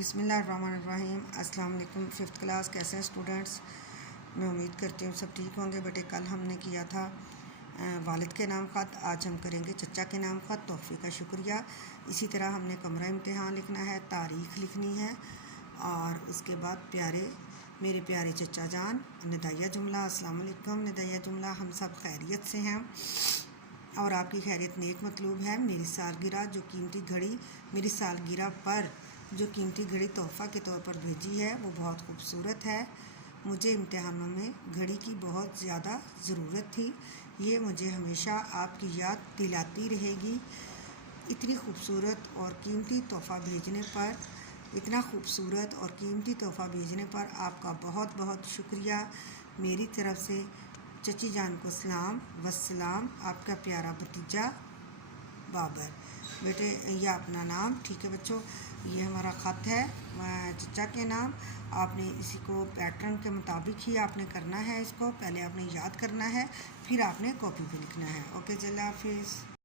بسم اللہ الرحمن الرحیم۔ السلام علیکم۔ 5th کلاس کیسے ہیں اسٹوڈنٹس؟ میں امید کرتی ہوں سب ٹھیک ہوں گے۔ بیٹے کل ہم نے کیا تھا والد کے نام خط، آج ہم کریں گے چچا کے نام خط، تحفے کا شکریہ۔ اسی طرح ہم نے کمرہ امتحان لکھنا ہے، تاریخ لکھنی ہے، اور اس کے بعد میرے پیارے چچا جان، ندائیہ جملہ السلام علیکم، ندائیہ جملہ ہم سب خیریت سے ہیں اور آپ کی خیریت نیک مطلوب ہے۔ میری سالگرہ میری سالگرہ پر جو قیمتی گھڑی تحفہ کے طور پر بھیجی ہے وہ بہت خوبصورت ہے۔ مجھے امتحانوں میں گھڑی کی بہت زیادہ ضرورت تھی، یہ مجھے ہمیشہ آپ کی یاد دلاتی رہے گی۔ اتنا خوبصورت اور قیمتی تحفہ بھیجنے پر آپ کا بہت بہت شکریہ۔ میری طرف سے چچی جان کو سلام والسلام، آپ کا پیارا بھتیجا بابر۔ بیٹے یہ اپنا نام، ٹھیک ہے بچوں، یہ ہمارا خط ہے چچا کے نام۔ آپ نے اسی کو پیٹرن کے مطابق ہی آپ نے کرنا ہے، اس کو پہلے آپ نے یاد کرنا ہے، پھر آپ نے کاپی پہ لکھنا ہے۔ اوکے، اللہ حافظ۔